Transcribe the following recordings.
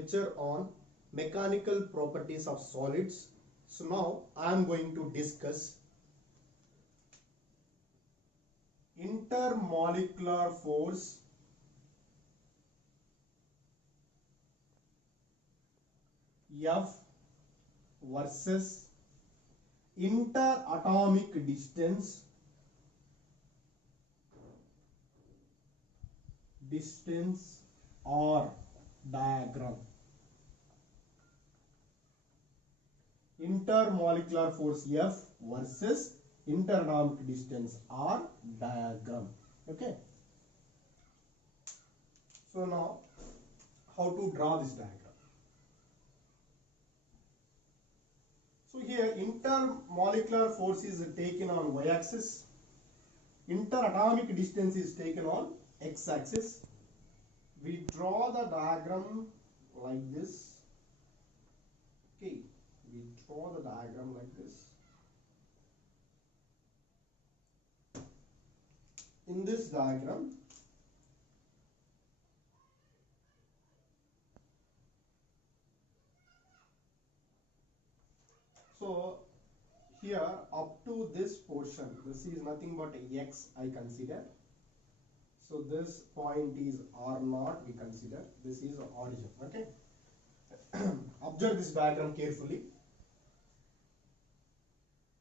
lecture on mechanical properties of solids. So now I am going to discuss intermolecular force F versus interatomic distance or diagram. Intermolecular force F versus interatomic distance or diagram. Okay. So now how to draw this diagram? So here intermolecular force is taken on y-axis, interatomic distance is taken on x-axis. We draw the diagram like this. Okay, we draw the diagram like this. In this diagram, so here up to this portion, this is nothing but x I consider. So this point is R0 we consider. This is origin. Okay. Observe this diagram carefully.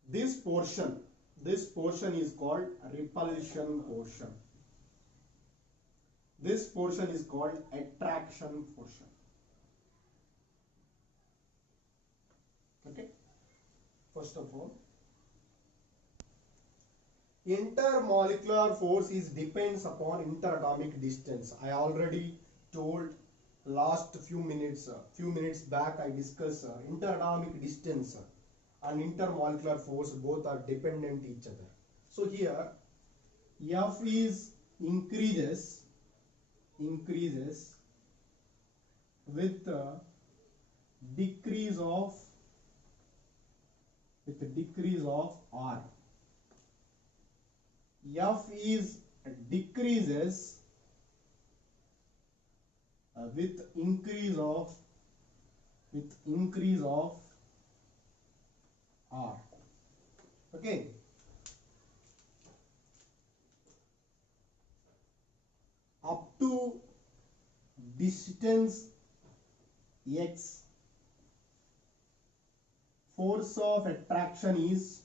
This portion is called repulsion portion. This portion is called attraction portion. Okay. First of all, intermolecular force is depends upon interatomic distance. I already told last few minutes back I discussed interatomic distance and intermolecular force, both are dependent each other. So here F is increases with decrease of R. F is decreases with increase of R. Okay. Up to distance x, force of attraction is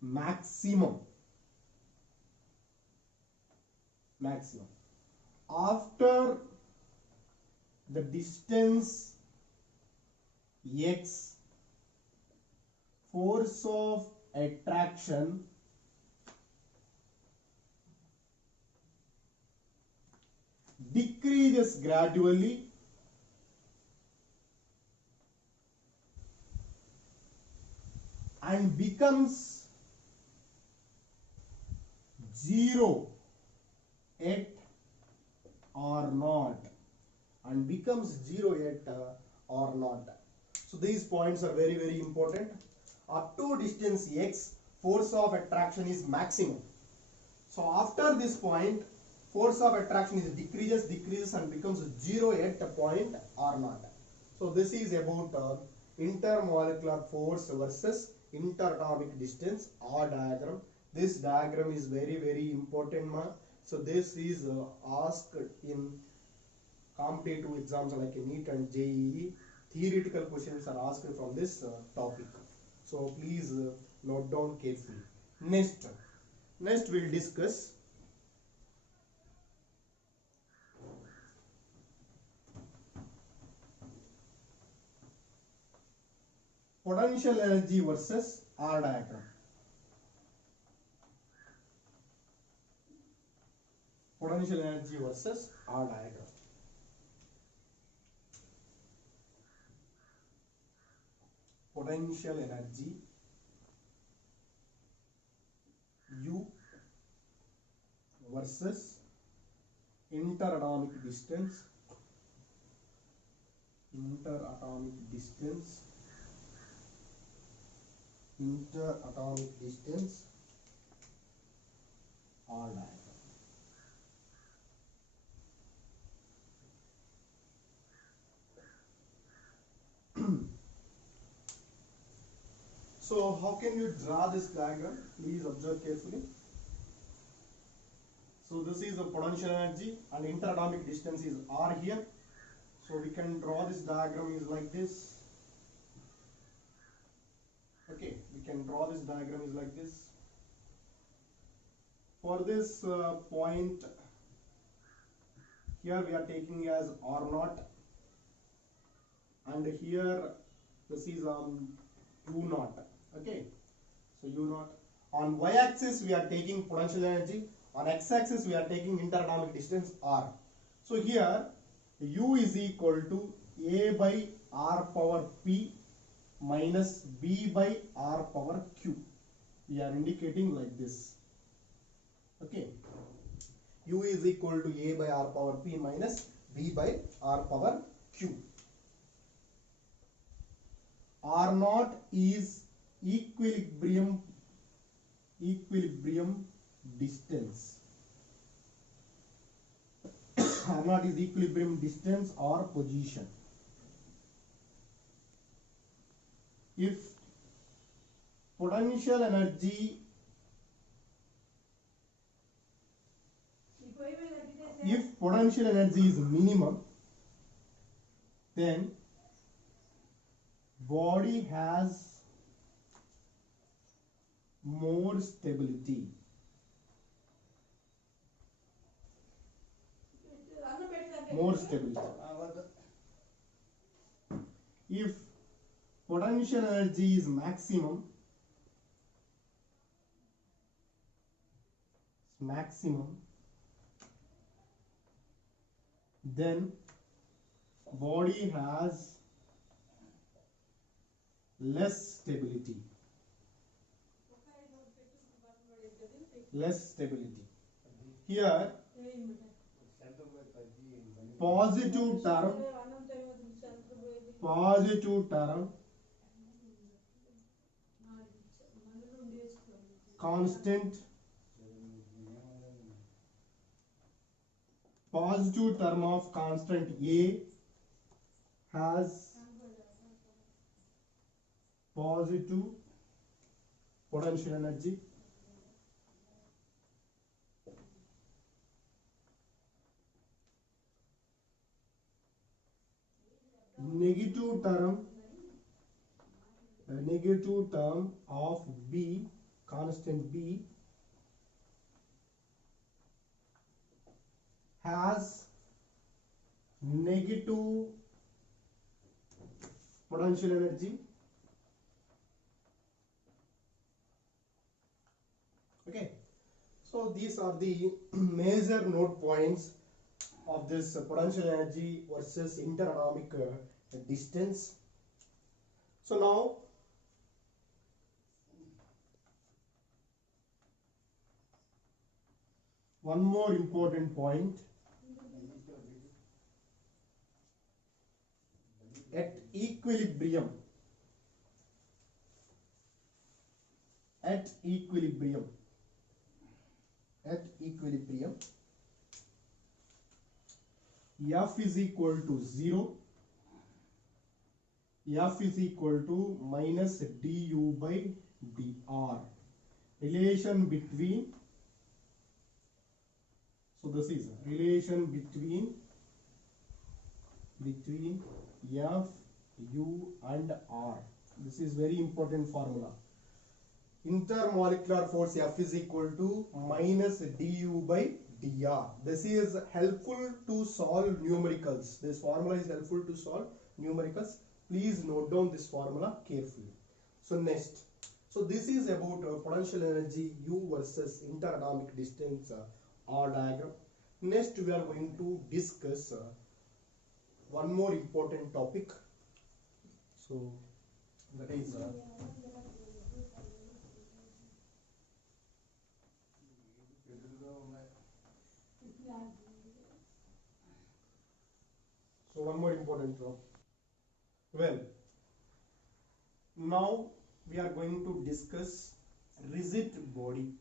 maximum. After the distance x, force of attraction decreases gradually and becomes 0 at R0 and becomes 0 at R0. So these points are very, very important. Up to distance x, force of attraction is maximum. So after this point, force of attraction is decreases and becomes 0 at a point R0. So this is about intermolecular force versus interatomic distance or diagram. This diagram is very, very important. So this is asked in competitive exams like NEET and JEE. Theoretical questions are asked from this topic. So please note down carefully. Next we'll discuss potential energy versus R diagram. Potential energy versus R diagram. Potential energy U versus interatomic distance R diagram. So how can you draw this diagram? Please observe carefully. So this is the potential energy and interatomic distance is r here. So we can draw this diagram is like this. Okay, we can draw this diagram is like this. For this point here we are taking as r naught, and here this is u naught. Okay, so u naught. On y-axis we are taking potential energy. On x-axis we are taking interatomic distance r. So here u is equal to a by r power p minus b by r power q. We are indicating like this. Okay, u is equal to a by r power p minus b by r power q. R naught is equilibrium distance. R naught is equilibrium distance or position. If potential energy is minimum, then body has more stability. More stability. If potential energy is maximum, then body has less stability. Here positive term constant, positive term of constant A has positive potential energy. Negative term of B, constant B, has negative potential energy. Okay, so these are the major node points of this potential energy versus interatomic distance. So now one more important point. At equilibrium, F is equal to 0. F is equal to minus du by dr. Relation between, so this is relation between F, U and R. This is very important formula. Intermolecular force F is equal to minus du by dr. This is helpful to solve numericals. This formula is helpful to solve numericals. Please note down this formula carefully. So next, so this is about potential energy U versus interatomic distance R diagram. Next we are going to discuss one more important topic. So that is so one more important topic. Well, now we are going to discuss rigid body.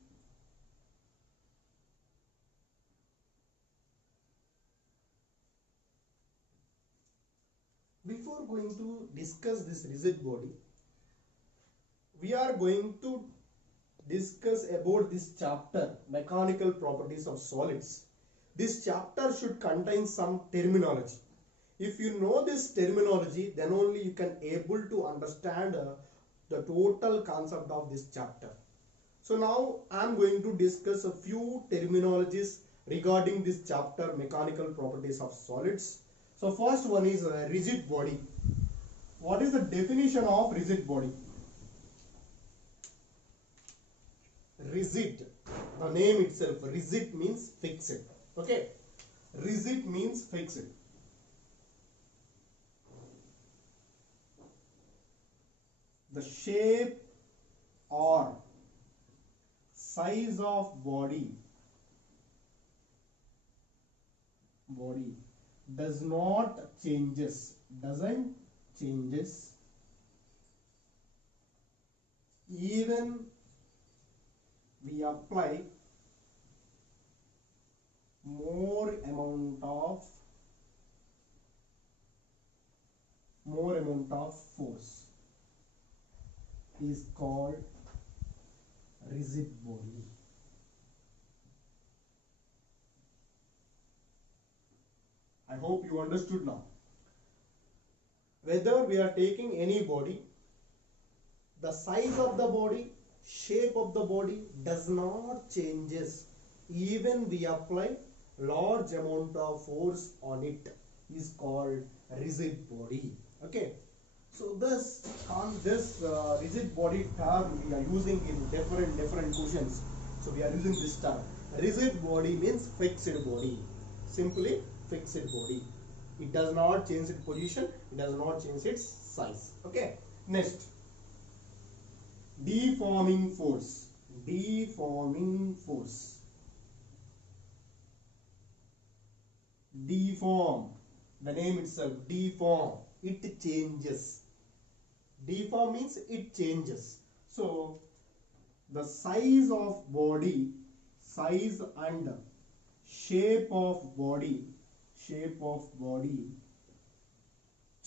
Before going to discuss this rigid body, we are going to discuss about this chapter, mechanical properties of solids. This chapter should contain some terminology. If you know this terminology, then only you can able to understand the total concept of this chapter. So now I am going to discuss a few terminologies regarding this chapter, mechanical properties of solids. So first one is a rigid body. What is the definition of rigid body? Rigid, the name itself, rigid means fixed. Okay, rigid means fixed. The shape or size of body does not doesn't changes even we apply more amount of force, is called rigid body. I hope you understood now. Whether we are taking any body, the size of the body, shape of the body does not changes even we apply large amount of force on it, is called rigid body. Okay, so this rigid body term we are using in different questions. So we are using this term. Rigid body means fixed body, simply fixed body. It does not change its position, it does not change its size. Okay, next, deforming force. Deforming force. Deform, the name itself, deform, it changes. Deform means it changes. So the size of body, size and shape of body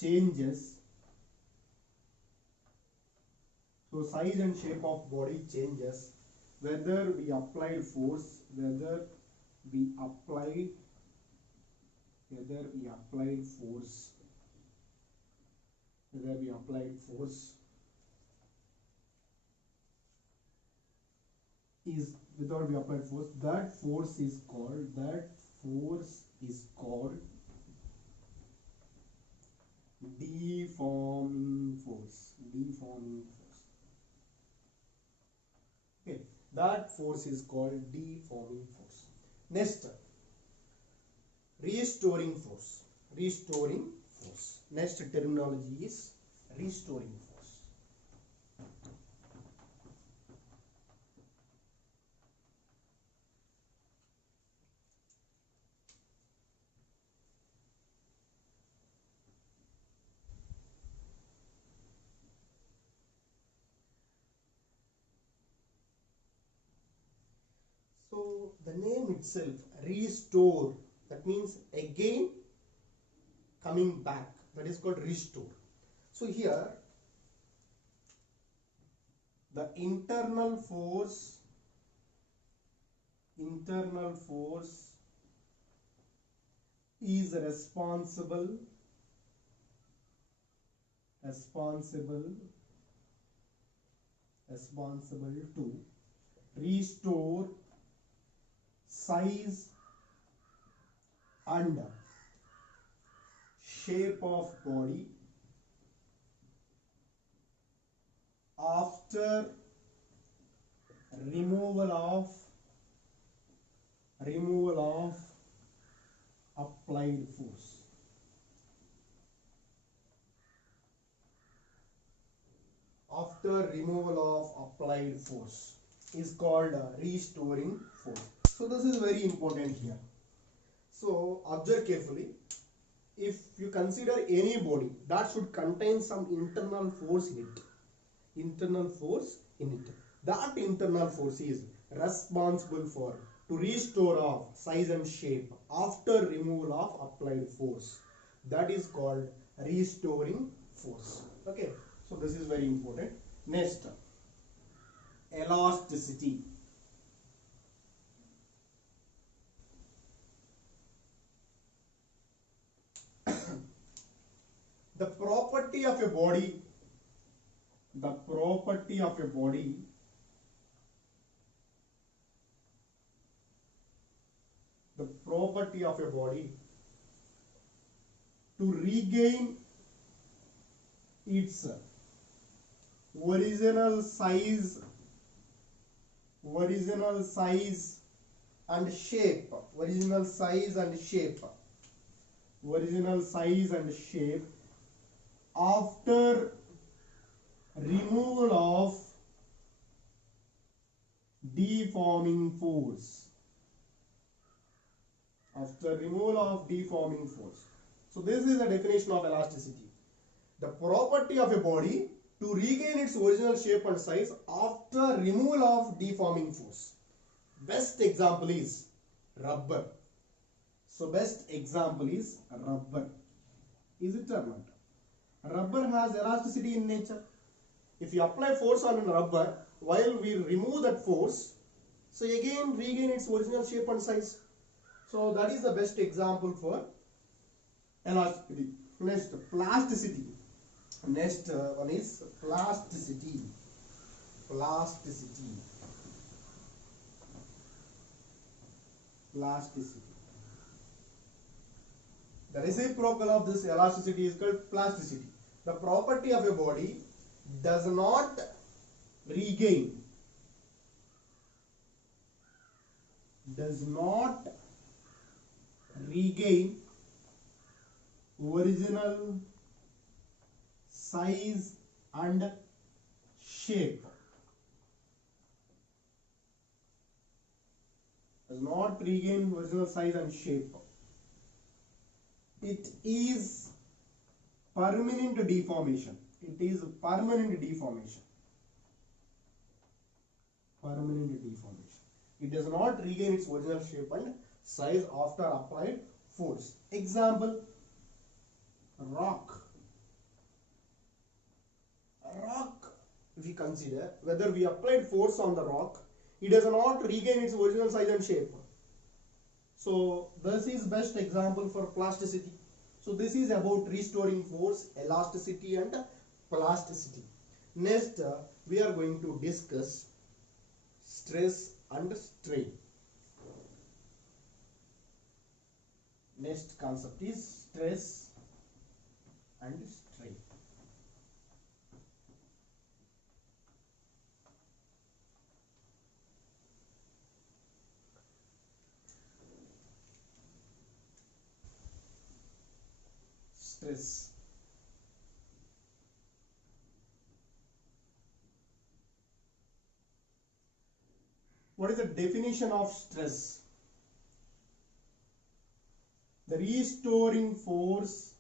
changes. So size and shape of body changes whether we applied force, whether we applied force, is without we applied force, that force is called deforming force. Okay, that force is called deforming force. Next, restoring force. Next terminology is restoring force. So the name itself, restore, that means again coming back, that is called restore. So here the internal force is responsible to restore size and shape of body after removal of applied force. After removal of applied force is called restoring force. So this is very important here. So observe carefully. If you consider any body, that should contain some internal force in it. That internal force is responsible for to restore of size and shape after removal of applied force. That is called restoring force. Okay, so this is very important. Next, elasticity. The property of a body, the property of a body the property of a body to regain its original size and shape, original size and shape after removal of deforming force. After removal of deforming force. So this is the definition of elasticity. The property of a body to regain its original shape and size after removal of deforming force. Best example is rubber. So best example is rubber. Is it or not? Rubber has elasticity in nature. If you apply force on rubber, while we remove that force, so again regain its original shape and size. So that is the best example for elasticity. Next, plasticity. Next one is plasticity. Plasticity. The reciprocal of this elasticity is called plasticity. The property of a body does not regain, original size and shape. Does not regain original size and shape. It is permanent deformation. It is permanent deformation. It does not regain its original shape and size after applied force. Example, rock. If we consider whether we applied force on the rock, it does not regain its original size and shape. So this is best example for plasticity. So this is about restoring force, elasticity and plasticity. Next we are going to discuss stress and strain. Next concept is stress and strain. Stress. What is the definition of stress? The restoring force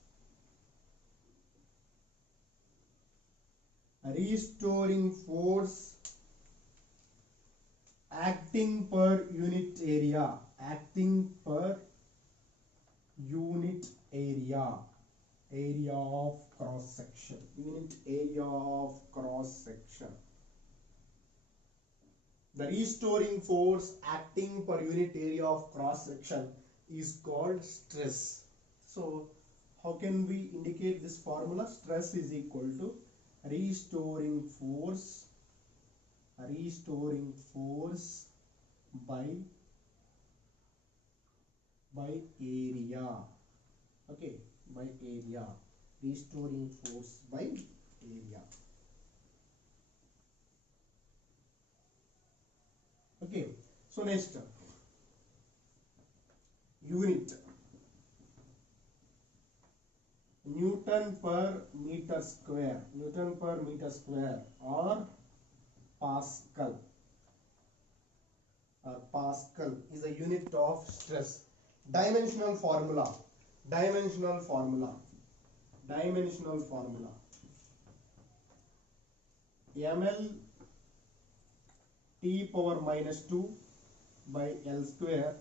acting per unit area, area of cross section, The restoring force acting per unit area of cross section is called stress. So how can we indicate this formula? Stress is equal to restoring force by area. Okay, by area. Restoring force by area. Okay, so next, unit. Newton per meter square or Pascal. Pascal is a unit of stress. Dimensional formula. ml T power minus 2 by L square,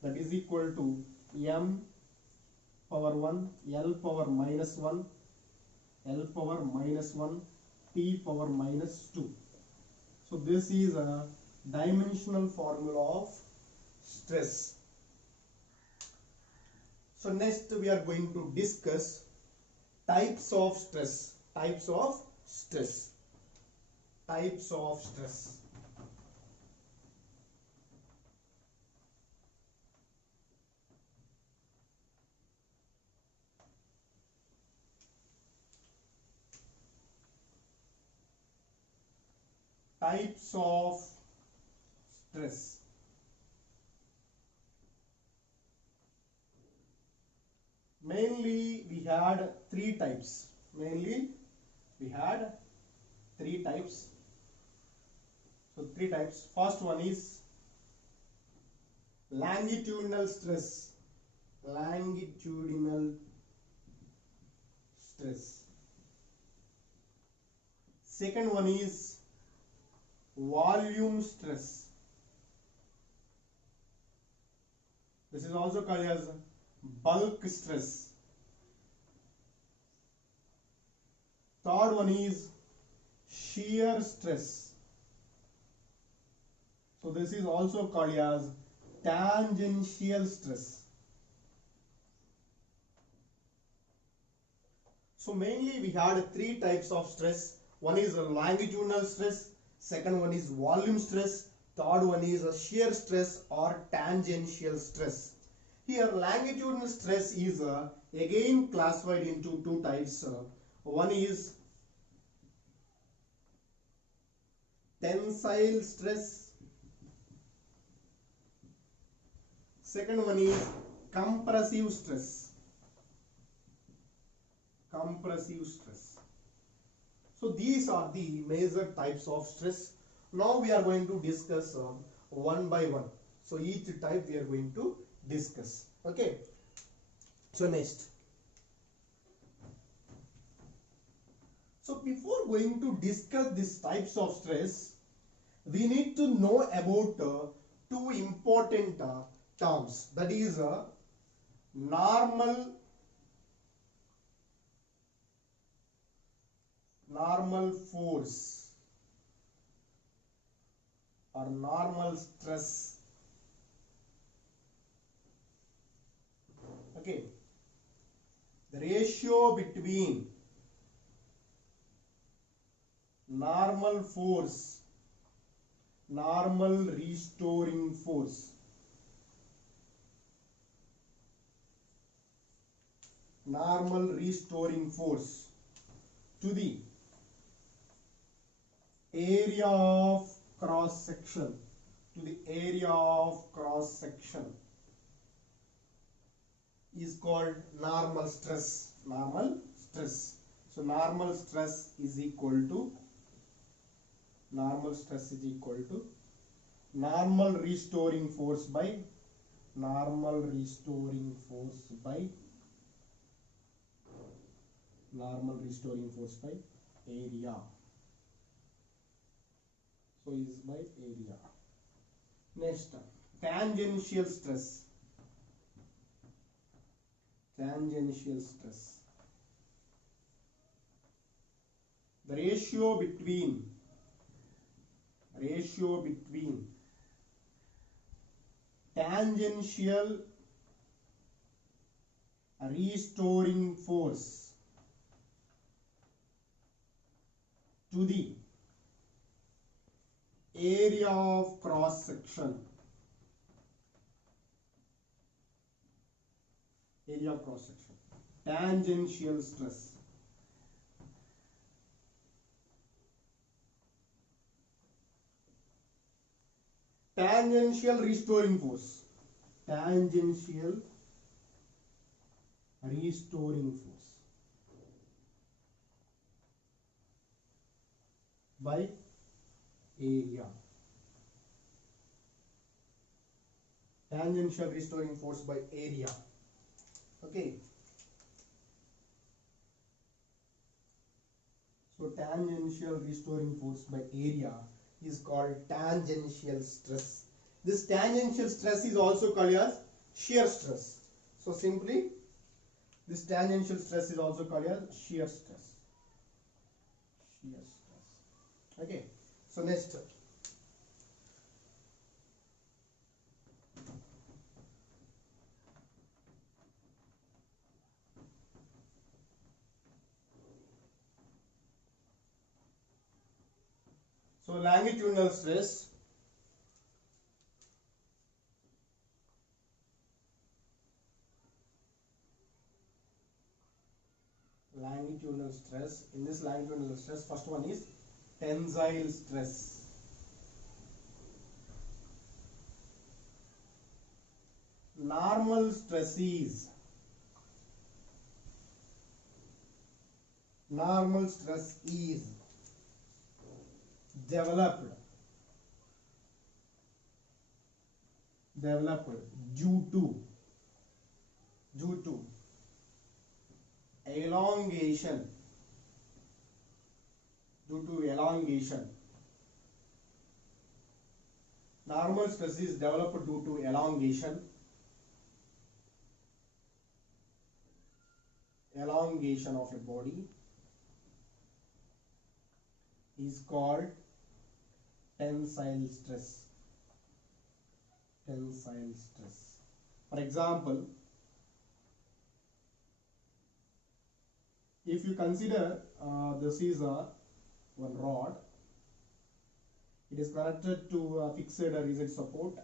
that is equal to m power 1 L power minus 1 T power minus 2. So this is a dimensional formula of stress. So next we are going to discuss types of stress. Types of stress. Types of stress. Types of stress. Mainly we had three types. Mainly we had three types. So three types. First one is longitudinal stress. Longitudinal stress. Second one is volume stress. This is also called as bulk stress. Third one is shear stress. So this is also called as tangential stress. So mainly we had three types of stress. One is a longitudinal stress, second one is volume stress, third one is a shear stress or tangential stress. Here longitudinal stress is again classified into two types. One is tensile stress, second one is compressive stress. Compressive stress. So these are the major types of stress. Now we are going to discuss one by one. So each type we are going to discuss. Okay. So next. So before going to discuss these types of stress, we need to know about two important terms. That is normal force or normal stress. Okay, the ratio between normal force, normal restoring force, to the area of cross section, is called normal stress. So normal stress is equal to normal restoring force by area. So is by area. Next, tangential stress. The ratio between tangential restoring force to the area of cross section. Tangential stress. Tangential restoring force. By area. Tangential restoring force by area. Okay. So tangential restoring force by area is called tangential stress. This tangential stress is also called as shear stress. So simply this tangential stress is also called as shear stress. Okay. So next, So longitudinal stress, in this longitudinal stress, first one is tensile stress. Normal stress is developed due to elongation. Normal stress is developed due to elongation of a body is called tensile stress. For example, if you consider this is one rod, it is connected to a fixed rigid support.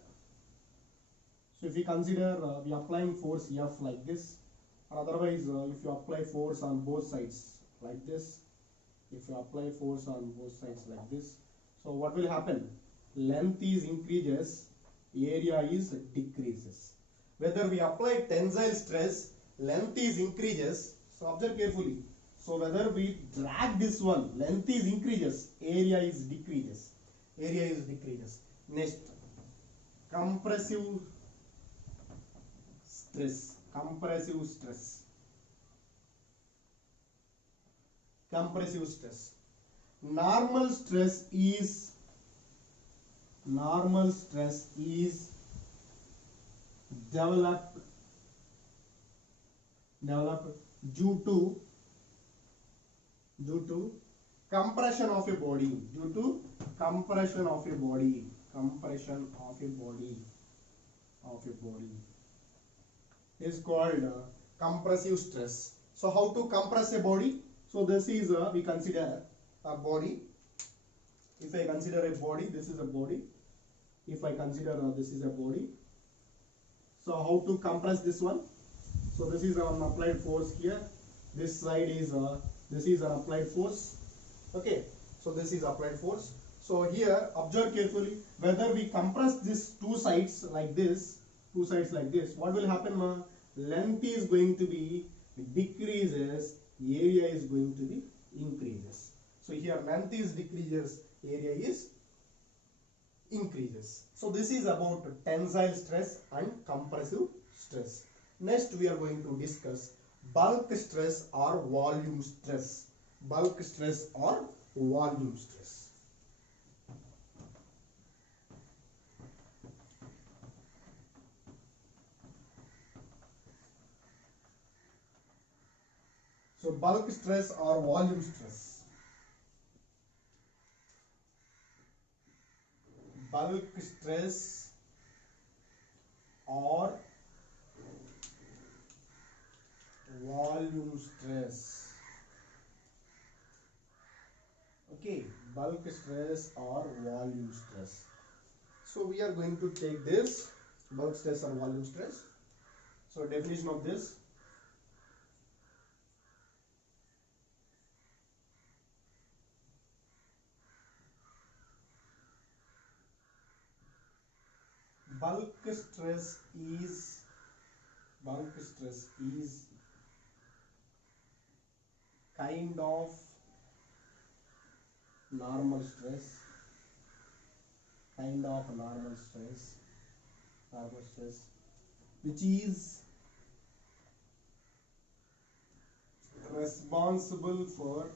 So if you consider we applying force F like this, or otherwise if you apply force on both sides like this, like this, so what will happen? Length is increases, area is decreases. Whether we apply tensile stress, length is increases. So observe carefully. So whether we drag this one, length is increases, area is decreases. Next, compressive stress. Normal stress is developed due to compression of a body. Is called compressive stress. So how to compress a body? So this is we consider a body. If I consider a body, this is a body. If I consider this is a body. So how to compress this one? So this is an applied force here. This side is this is an applied force. Okay. So this is applied force. So here observe carefully, whether we compress these two sides like this, what will happen? Length is going to be decreases, area is going to be increases. So here length is decreases, area is increases. So this is about tensile stress and compressive stress. Next we are going to discuss bulk stress or volume stress. So bulk stress or volume stress. Bulk stress or volume stress. Okay, bulk stress or volume stress. So we are going to take this bulk stress or volume stress. So definition of this. Bulk stress is kind of normal stress, which is responsible for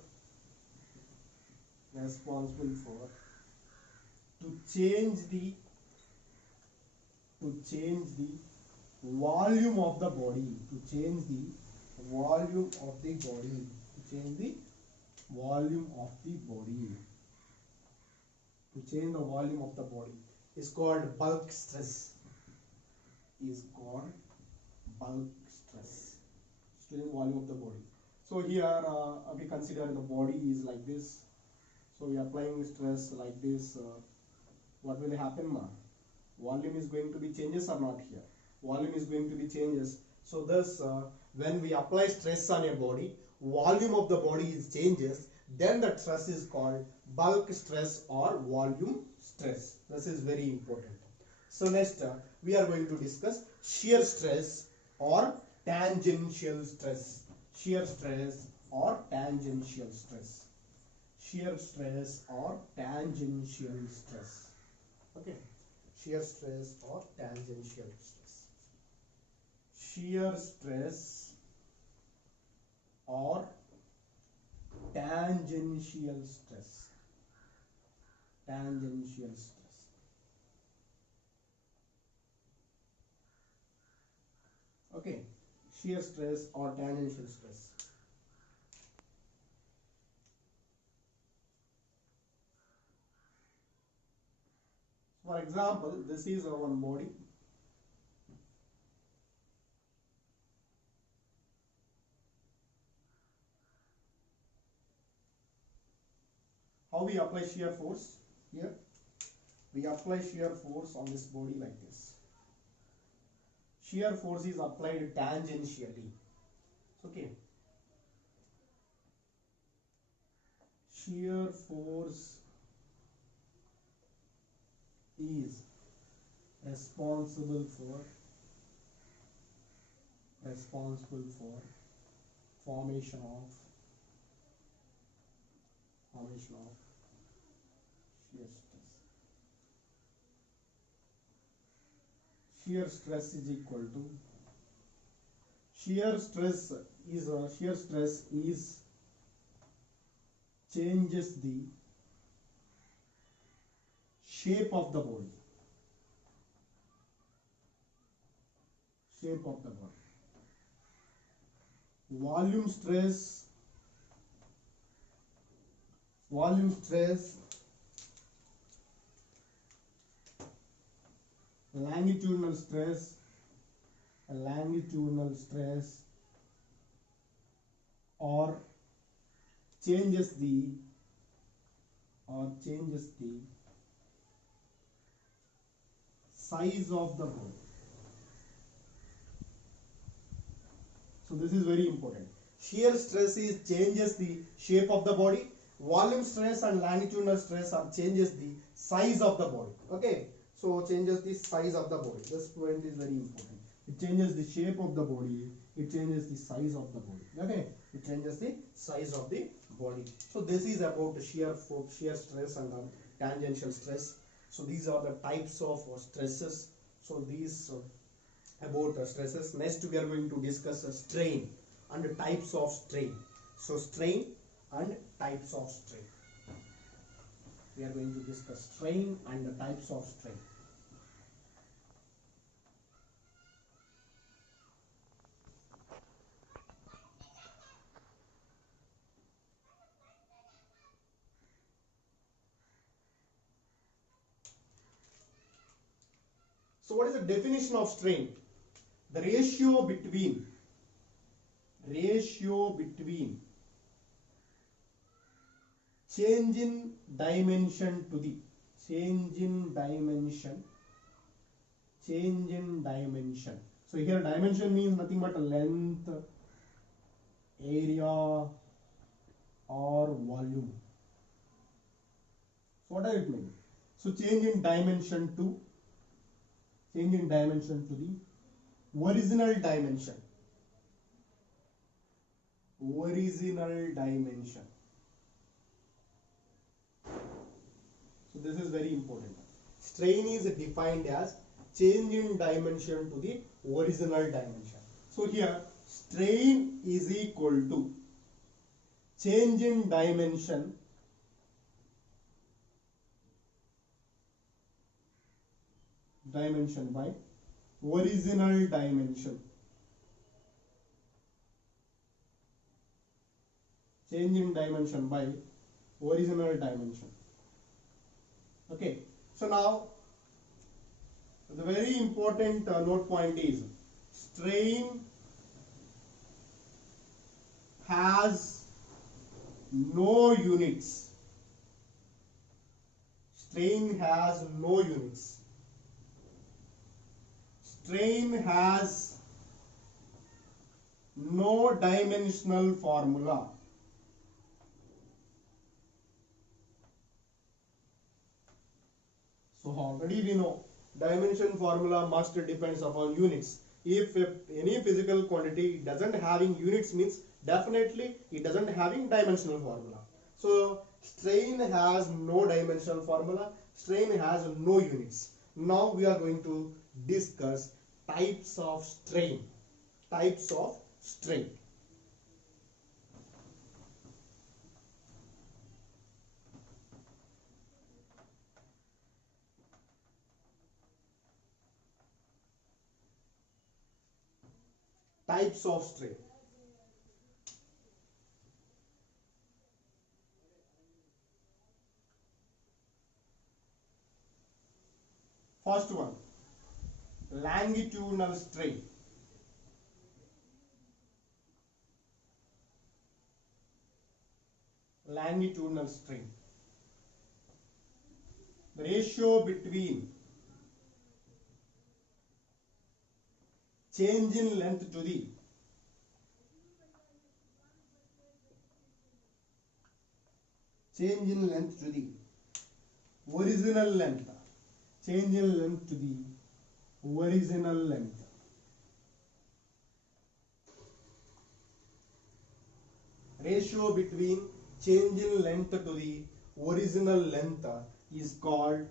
to change the volume of the body, to change the volume of the body is called bulk stress. Change volume of the body. So here we consider the body is like this. So we are applying stress like this. What will happen, ma? Volume is going to be changes or not here? Volume is going to be changes. So thus, when we apply stress on a body, volume of the body is changes. Then the stress is called bulk stress or volume stress. This is very important. So next, we are going to discuss shear stress or tangential stress. Shear stress or tangential stress. Shear stress or tangential stress. Okay. Shear stress or tangential stress. Shear stress or tangential stress. Tangential stress. Okay, shear stress or tangential stress. For example, this is our one body. How we apply shear force? Here, we apply shear force on this body like this. Shear force is applied tangentially. Okay. Shear force is responsible for formation of shear stress. Shear stress is equal to shear stress is changes the shape of the body. Shape of the body. Volume stress, longitudinal stress, or changes the size of the body. So this is very important. Shear stress is changes the shape of the body. Volume stress and longitudinal stress are changes the size of the body. Okay. So changes the size of the body. This point is very important. It changes the shape of the body. It changes the size of the body. Okay. It changes the size of the body. So this is about the shear stress and tangential stress. So these are the types of stresses. So these about stresses. Next we are going to discuss strain and types of strain. So strain and types of strain. We are going to discuss strain and the types of strain. So what is the definition of strain? The ratio between change in dimension to the change in dimension. So here dimension means nothing but length, area, or volume. So what does it mean? So change in dimension to the original dimension. So this is very important. Strain is defined as change in dimension to the original dimension. So here strain is equal to change in dimension by original dimension. Change in dimension by original dimension. Okay. So now the very important note point is strain has no units. strain has no units. Strain has no dimensional formula. So already we know dimension formula must depends upon units. If any physical quantity doesn't having units means definitely it doesn't having dimensional formula. So strain has no dimensional formula, strain has no units. Now we are going to discuss types of strain. Types of strain. Types of strain. First one, longitudinal strain. Longitudinal strain. The ratio between change in length to the original length. Change in length to the original length. Ratio between change in length to the original length is called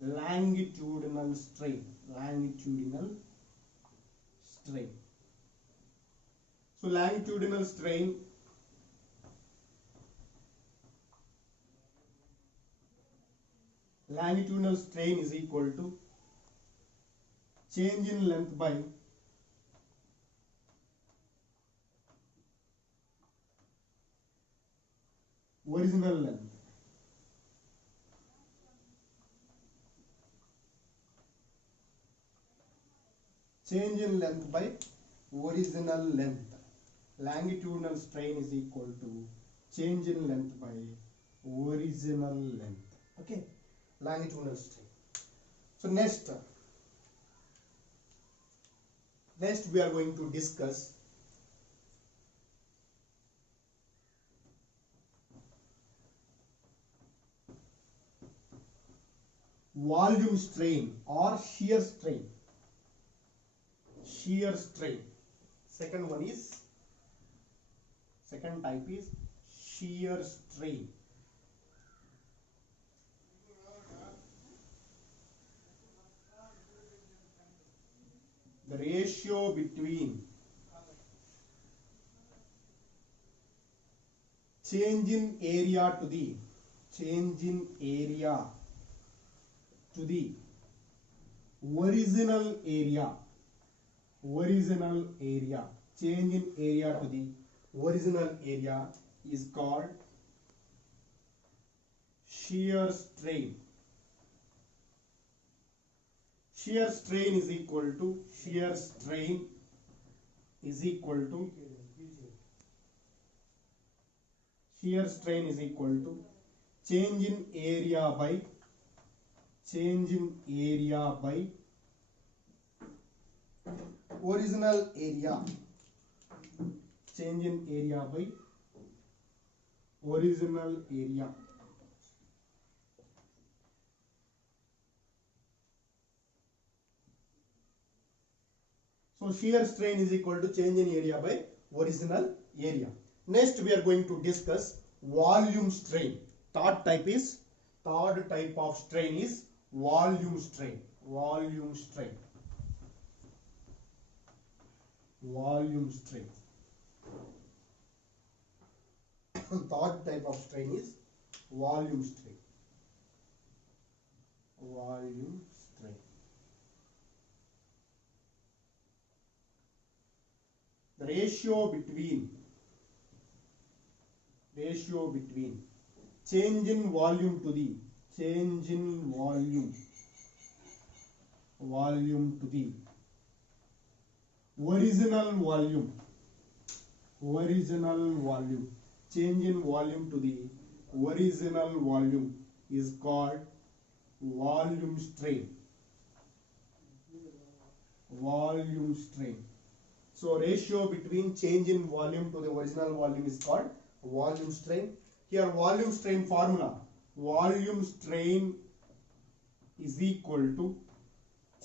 longitudinal strain. Longitudinal strain. So longitudinal strain is equal to change in length by original length. Change in length by original length. Longitudinal strain is equal to change in length by original length. Okay, longitudinal strain. So next we are going to discuss volume strain or shear strain. Shear strain. Second type is shear strain. The ratio between change in area to the original area. Change in area to the original area is called shear strain. Shear strain is equal to change in area by original area. Change in area by original area. So shear strain is equal to change in area by original area. Next we are going to discuss volume strain. Third type of strain is volume strain. Third type of strain is volume strain. The ratio between change in volume to the original volume. Change in volume to the original volume is called volume strain. Volume strain. So ratio between change in volume to the original volume is called volume strain. Here volume strain formula. Volume strain is equal to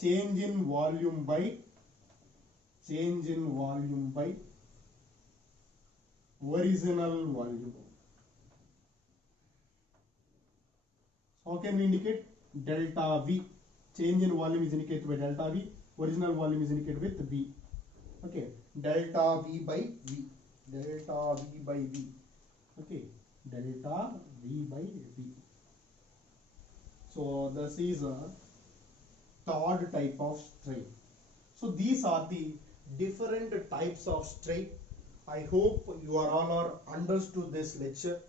change in volume by original volume. How can we indicate? Delta V. Change in volume is indicated by delta V. Original volume is indicated with V. Okay. Delta V by V. Delta V by V. Okay. Delta V by V. So this is a third type of strain. So these are the different types of strain. I hope you are all are understood this lecture.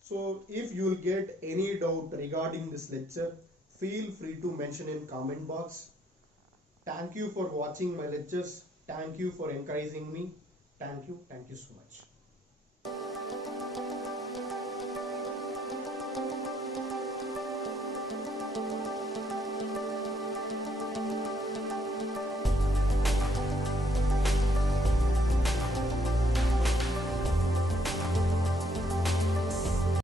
So if you will get any doubt regarding this lecture, feel free to mention in comment box. Thank you for watching my lectures. Thank you for encouraging me. Thank you so much.